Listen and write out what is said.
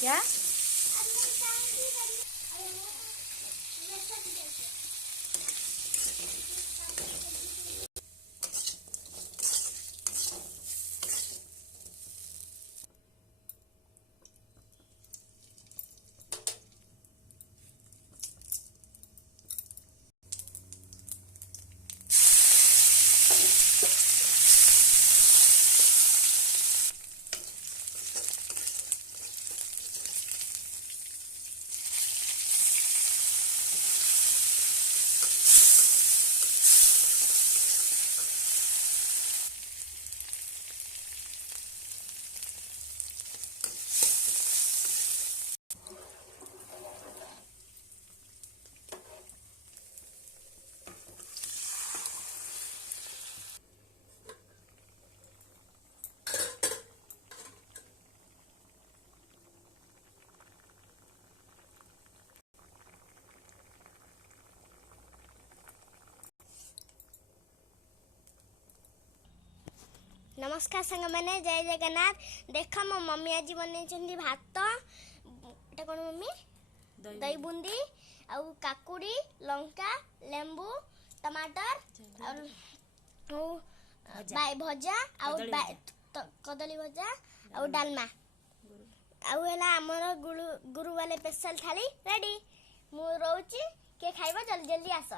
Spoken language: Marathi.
क्या? नमस्कार सांग मैंने जय जगन्नाथ। देख मो मम्मी आज बन भात एटा कौन मम्मी दही बुंदी आउ काकुड़ी लंका लेंबू टमाटर भजा आउ कदली भजा आउ डालमा आउ है आमर गुरु वाले स्पेशल थाली रेडी। मु रोची के खाइबा जल्दी जल्दी आस।